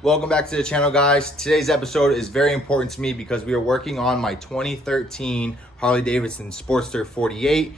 Welcome back to the channel, guys. Today's episode is very important to me because we are working on my 2013 Harley Davidson Sportster 48.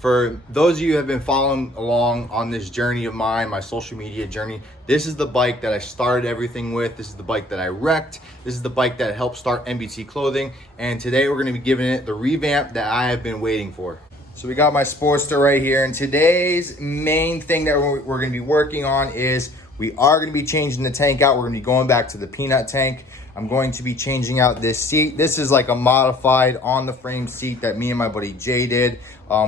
For those of you who have been following along on this journey of mine, my social media journey, this is the bike that I started everything with. This is the bike that I wrecked. This is the bike that helped start NBT Clothing. And today we're going to be giving it the revamp that I have been waiting for. So we got my Sportster right here. And today's main thing that we're going to be working on is we are going to be changing the tank out. We're going to be going back to the peanut tank. I'm going to be changing out this seat. This is like a modified on the frame seat that me and my buddy Jay did.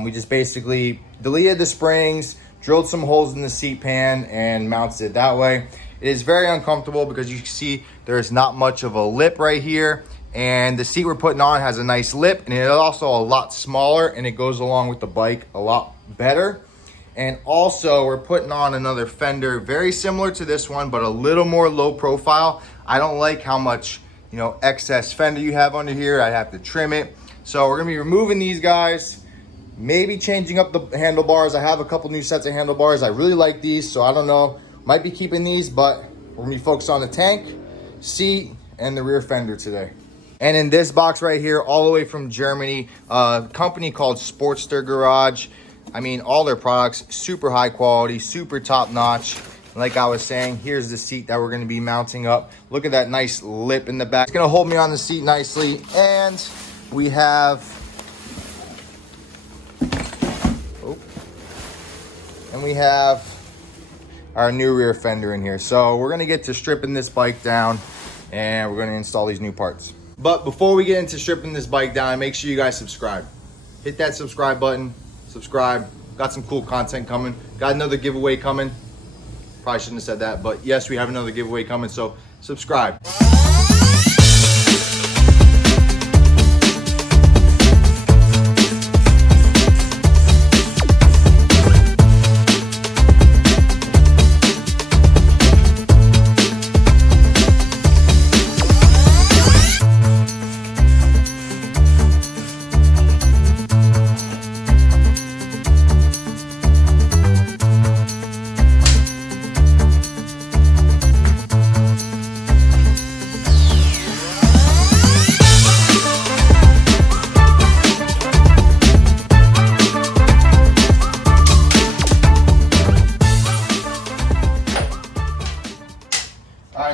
We just basically deleted the springs, drilled some holes in the seat pan, and mounted it that way. It is very uncomfortable because you can see there's not much of a lip right here. And the seat we're putting on has a nice lip, and it's also a lot smaller, and it goes along with the bike a lot better. And also we're putting on another fender very similar to this one, but a little more low profile. I don't like how much, excess fender you have under here. I have to trim it. So we're gonna be removing these guys, maybe changing up the handlebars. I have a couple new sets of handlebars. I really like these, so I don't know. Might be keeping these, but we're gonna be focused on the tank, seat, and the rear fender today. And in this box right here, all the way from Germany, a company called Sportster Garage. I mean, all their products, super high quality, super top notch. Like I was saying, here's the seat that we're gonna be mounting up. Look at that nice lip in the back. It's gonna hold me on the seat nicely. And we have, our new rear fender in here. So we're gonna get to stripping this bike down and we're gonna install these new parts. But before we get into stripping this bike down, make sure you guys subscribe. Hit that subscribe button, subscribe. Got some cool content coming. Got another giveaway coming. Probably shouldn't have said that, but yes, we have another giveaway coming, so subscribe.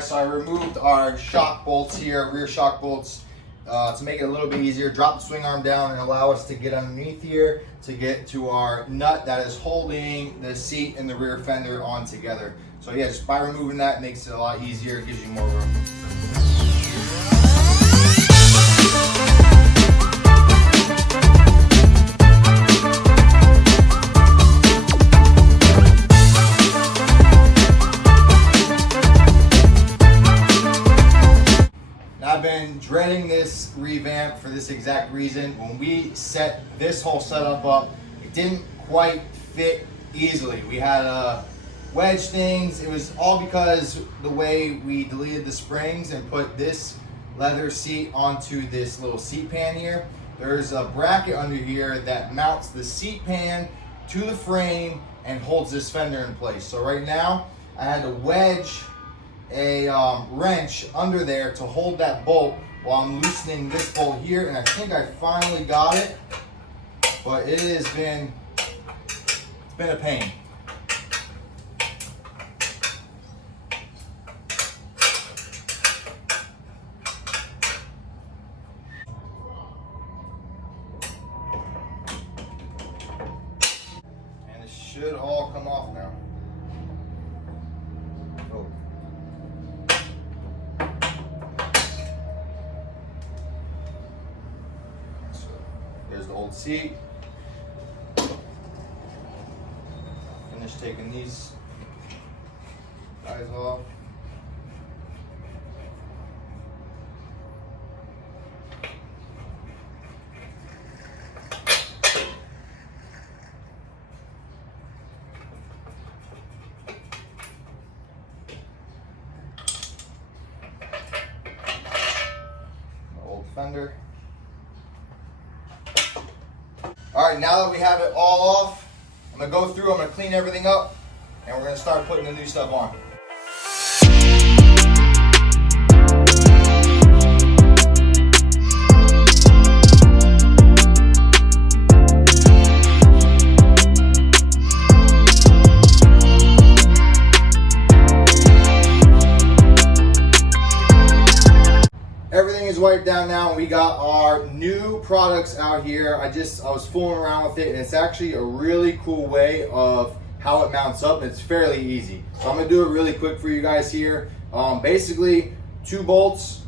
So I removed our shock bolts here, rear shock bolts, to make it a little bit easier. Drop the swing arm down and allow us to get underneath here to get to our nut that is holding the seat and the rear fender on together. So yeah, just by removing that, it makes it a lot easier. It gives you more room. I've been dreading this revamp for this exact reason. When we set this whole setup up, it didn't quite fit easily. We had wedge things. It was all because the way we deleted the springs and put this leather seat onto this little seat pan here. There's a bracket under here that mounts the seat pan to the frame and holds this fender in place. So right now, I had to wedge a wrench under there to hold that bolt while I'm loosening this bolt here, and I think I finally got it, but it's been a pain. And it should all come off now. Oh. There's the old seat. Finish taking these guys off. fender. All right, now that we have it all off, I'm gonna go through, I'm gonna clean everything up, and we're gonna start putting the new stuff on. Everything is wiped down now, and we got our new products out here. I was fooling around with it, and it's actually a really cool way of how it mounts up. It's fairly easy. So I'm gonna do it really quick for you guys here. Basically, 2 bolts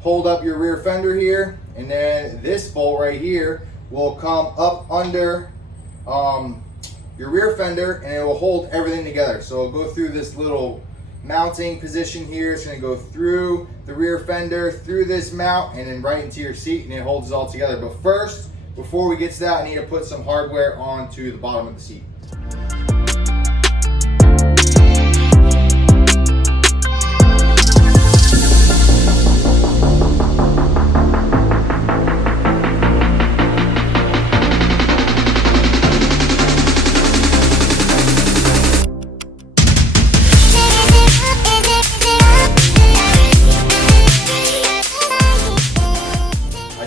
hold up your rear fender here, and then this bolt right here will come up under your rear fender, and it will hold everything together. So it'll go through this little mounting position here. It's going to go through the rear fender, through this mount, and then right into your seat, and it holds it all together. But first, before we get to that, I need to put some hardware onto the bottom of the seat.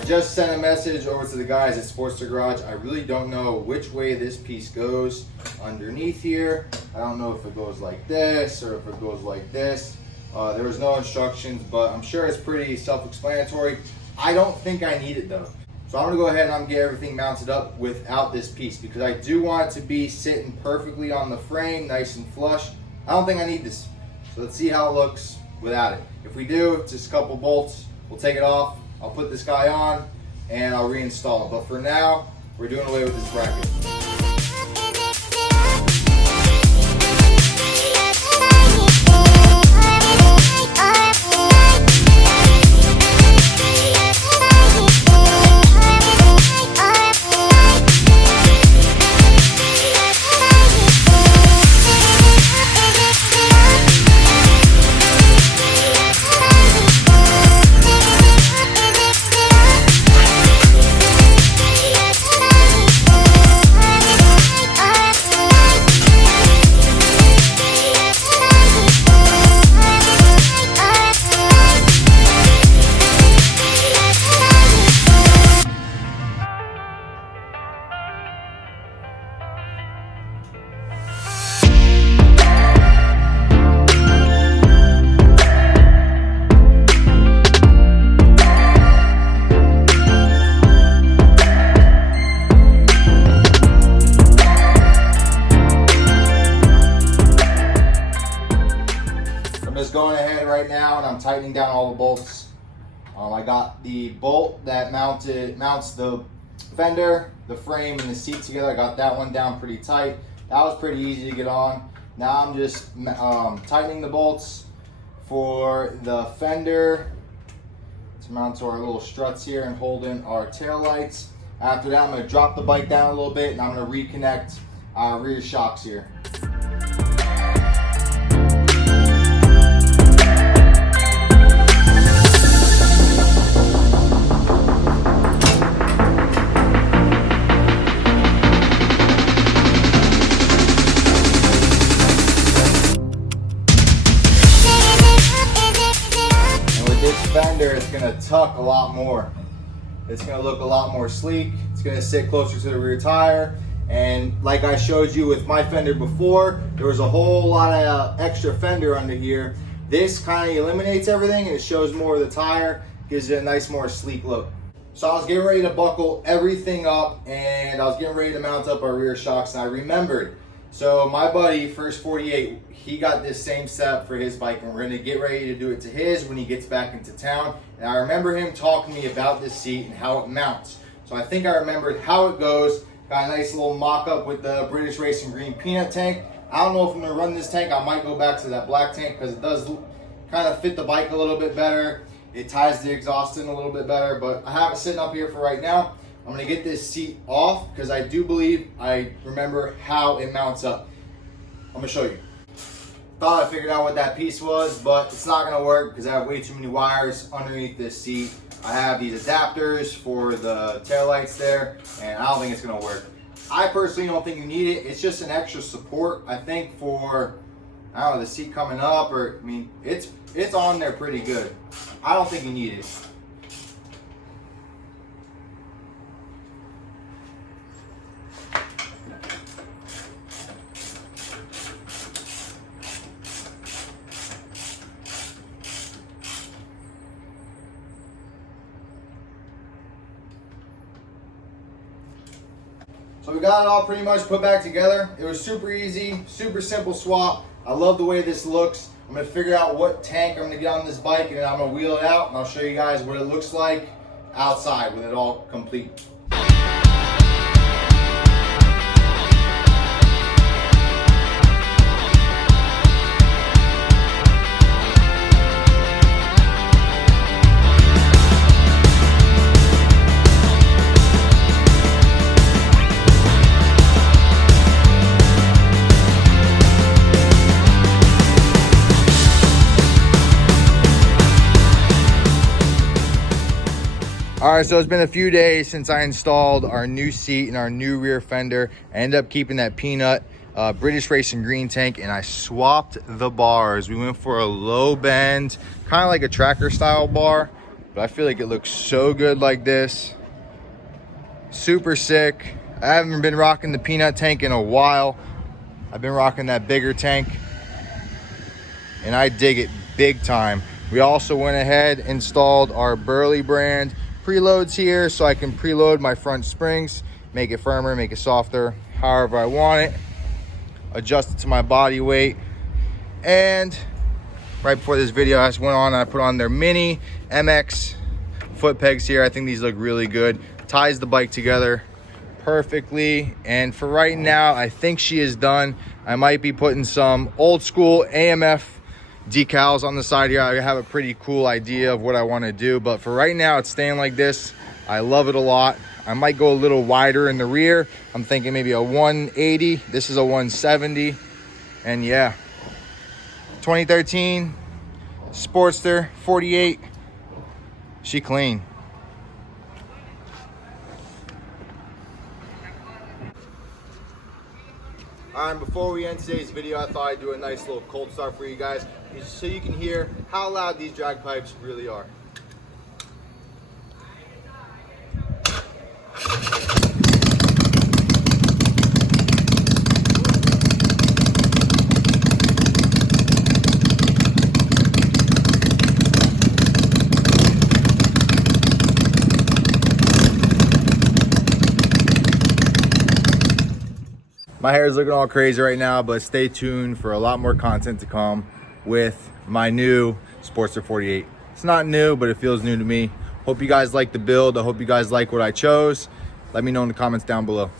Just sent a message over to the guys at Sportster Garage. I really don't know which way this piece goes underneath here. I don't know if it goes like this or if it goes like this. There was no instructions, but I'm sure it's pretty self-explanatory. I don't think I need it though. So I'm gonna go ahead and I'm gonna get everything mounted up without this piece, because I do want it to be sitting perfectly on the frame, nice and flush. I don't think I need this. So let's see how it looks without it. If we do, just a couple bolts, we'll take it off. I'll put this guy on and I'll reinstall it. But for now, we're doing away with this bracket. Going ahead right now, and I'm tightening down all the bolts. I got the bolt that mounts the fender, the frame, and the seat together. I got that one down pretty tight. That was pretty easy to get on. Now I'm just tightening the bolts for the fender to mount to our little struts here and holding our tail lights. After that, I'm going to drop the bike down a little bit, and I'm going to reconnect our rear shocks here. Fender, it's going to tuck a lot more. It's going to look a lot more sleek. It's going to sit closer to the rear tire. And like I showed you with my fender before, there was a whole lot of extra fender under here. This kind of eliminates everything, and it shows more of the tire, gives it a nice, more sleek look. So I was getting ready to buckle everything up, and I was getting ready to mount up our rear shocks, and I remembered. So my buddy, First 48, he got this same setup for his bike, and we're gonna get ready to do it to his when he gets back into town. And I remember him talking to me about this seat and how it mounts. So I think I remembered how it goes. Got a nice little mock-up with the British Racing Green peanut tank. I don't know if I'm gonna run this tank. I might go back to that black tank because it does kind of fit the bike a little bit better. It ties the exhaust in a little bit better, but I have it sitting up here for right now. I'm gonna get this seat off because I do believe I remember how it mounts up. I'm gonna show you. Thought I figured out what that piece was, but it's not gonna work because I have way too many wires underneath this seat. I have these adapters for the taillights there, and I don't think it's gonna work. I personally don't think you need it. It's just an extra support, I think, for, I don't know, the seat coming up, or, I mean, it's on there pretty good. I don't think you need it. So we got it all pretty much put back together. It was super easy, super simple swap. I love the way this looks. I'm gonna figure out what tank I'm gonna get on this bike, and then I'm gonna wheel it out, and I'll show you guys what it looks like outside with it all complete. All right, so it's been a few days since I installed our new seat and our new rear fender. I ended up keeping that peanut British Racing green tank, and I swapped the bars. We went for a low bend, kind of like a tracker style bar, but I feel like it looks so good like this. Super sick. I haven't been rocking the peanut tank in a while. I've been rocking that bigger tank, and I dig it big time. We also went ahead, installed our Burley brand preloads here, so I can preload my front springs, make it firmer, make it softer, however I want it, adjust it to my body weight. And right before this video, I just went on and I put on their mini MX foot pegs here. I think these look really good. Ties the bike together perfectly. And for right now, I think she is done. I might be putting some old school AMF decals on the side here. I have a pretty cool idea of what I want to do, but for right now it's staying like this. I love it a lot. I might go a little wider in the rear. I'm thinking maybe a 180. This is a 170. And yeah, 2013 Sportster 48. She clean. All right, before we end today's video, I thought I'd do a nice little cold start for you guys, so you can hear how loud these drag pipes really are. My hair is looking all crazy right now, but stay tuned for a lot more content to come with my new Sportster 48. It's not new, but it feels new to me. Hope you guys like the build. I hope you guys like what I chose. Let me know in the comments down below.